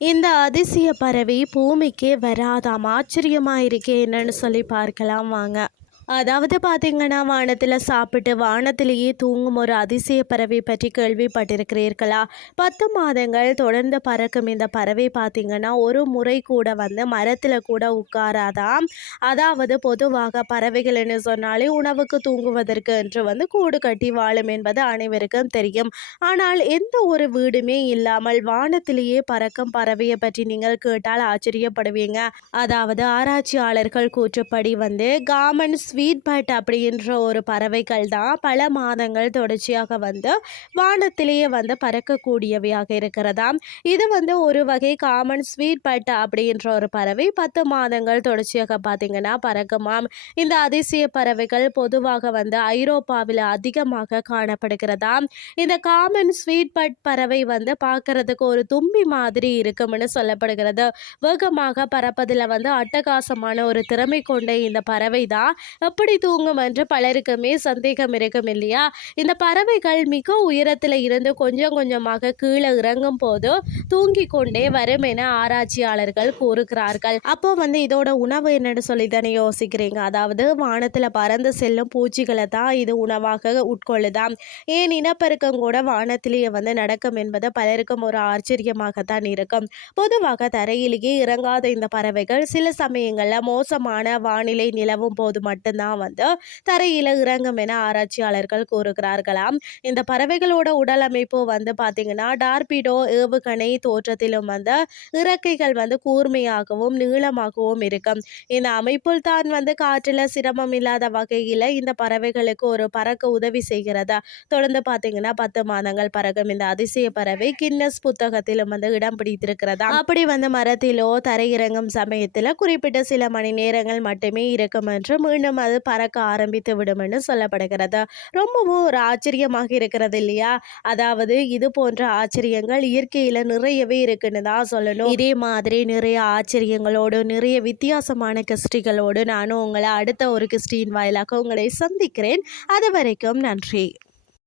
இந்த அதிசய பறவை பூமிக்கே வராதாம் ஆச்சரியமாக இருக்கே என்னன்னு சொல்லி பார்க்கலாம் வாங்க. அதாவது பார்த்தீங்கன்னா வானத்தில் சாப்பிட்டு வானத்திலேயே தூங்கும் ஒரு அதிசய பறவை பற்றி கேள்விப்பட்டிருக்கிறீர்களா? பத்து மாதங்கள் தொடர்ந்து பறக்கும் இந்த பறவை பார்த்திங்கன்னா ஒரு முறை கூட வந்து மரத்தில் கூட உட்காராதாம். அதாவது பொதுவாக பறவைகள் என்ன சொன்னாலே உணவுக்கு தூங்குவதற்கு என்று வந்து கூடு கட்டி வாழும் என்பது அனைவருக்கும் தெரியும். ஆனால் எந்த ஒரு வீடுமே இல்லாமல் வானத்திலேயே பறக்கும் பறவையை பற்றி நீங்கள் கேட்டால் ஆச்சரியப்படுவீங்க. அதாவது ஆராய்ச்சியாளர்கள் கூற்றுப்படி வந்து காமன்ஸ் ஸ்வீட் பட் அப்படின்ற ஒரு பறவைகள் தான் பல மாதங்கள் தொடர்ச்சியாக வந்து வானத்திலேயே வந்து பறக்கக்கூடியவையாக இருக்கிறதாம் இது வந்து ஒரு வகை காமன் ஸ்வீட் பட் அப்படின்ற ஒரு பறவை பத்து மாதங்கள் தொடர்ச்சியாக பார்த்தீங்கன்னா பறக்குமாம் இந்த அதிசய பறவைகள் பொதுவாக வந்து ஐரோப்பாவில் அதிகமாக காணப்படுகிறதாம் இந்த காமன் ஸ்வீட் பட் பறவை வந்து பார்க்கறதுக்கு ஒரு தும்பி மாதிரி இருக்கும்னு சொல்லப்படுகிறது. வேகமாக பறப்பதில் வந்து அட்டகாசமான ஒரு திறமை கொண்ட இந்த பறவை தான் எப்படி தூங்கும் என்று பலருக்குமே சந்தேகம் இருக்கும் இல்லையா? இந்த பறவைகள் மிக உயரத்தில் இருந்து கொஞ்சம் கொஞ்சமாக கீழே இறங்கும் போது தூங்கி கொண்டே வரும் என ஆராய்ச்சியாளர்கள் கூறுகிறார்கள். அப்போ வந்து இதோட உணவு என்னன்னு சொல்லி தானே யோசிக்கிறீங்க? அதாவது வானத்தில் பறந்து செல்லும் பூச்சிகளை தான் இது உணவாக உட்கொள்ளுதாம். ஏன் இனப்பெருக்கம் கூட வானத்திலேயே வந்து நடக்கும் என்பது பலருக்கும் ஒரு ஆச்சரியமாகத்தான் இருக்கும். பொதுவாக தரையிலேயே இறங்காத இந்த பறவைகள் சில சமயங்களில் மோசமான வானிலை நிலவும் போது மட்டும்தான் வந்து தரையில் இறங்கும் என ஆராய்ச்சியாளர்கள் கூறுகிறார்களாம். இந்த பறவைகளோட உடல் அமைப்பு வந்து பார்த்தீங்கன்னா டார்பிடோ ஏவுகணை தோற்றத்திலும் வந்து இறக்கைகள் வந்து கூர்மையாகவும் நீளமாகவும் இருக்கும். இந்த அமைப்பில் தான் வந்து காற்றில் சிரமம் இல்லாத வகையில் இந்த பறவைகளுக்கு ஒரு பறக்க உதவி செய்கிறது? தொடர்ந்து பார்த்தீங்கன்னா பத்து மாதங்கள் பறக்கும் இந்த அதிசய பறவை கின்னஸ் புத்தகத்திலும் வந்து இடம் பிடித்திருக்கிறதா அப்படி வந்து மரத்திலோ தரையிறங்கும் சமயத்தில் குறிப்பிட்ட சில மணி நேரங்கள் மட்டுமே இருக்கும் என்று மீண்டும் அது பறக்க ஆரம்பித்து விடும் என்று சொல்லப்படுகிறது? ரொம்பவும் ஒரு ஆச்சரியமாக இருக்கிறது இல்லையா? அதாவது இது போன்ற ஆச்சரியங்கள் இயற்கையில் நிறையவே இருக்குன்னு தான் சொல்லணும். இதே மாதிரி நிறைய ஆச்சரியங்களோடு நிறைய வித்தியாசமான கிறிஸ்டிகளோடு நானும் உங்களை அடுத்த ஒரு கிறிஸ்டின் வாயிலாக உங்களை சந்திக்கிறேன். அது வரைக்கும் நன்றி.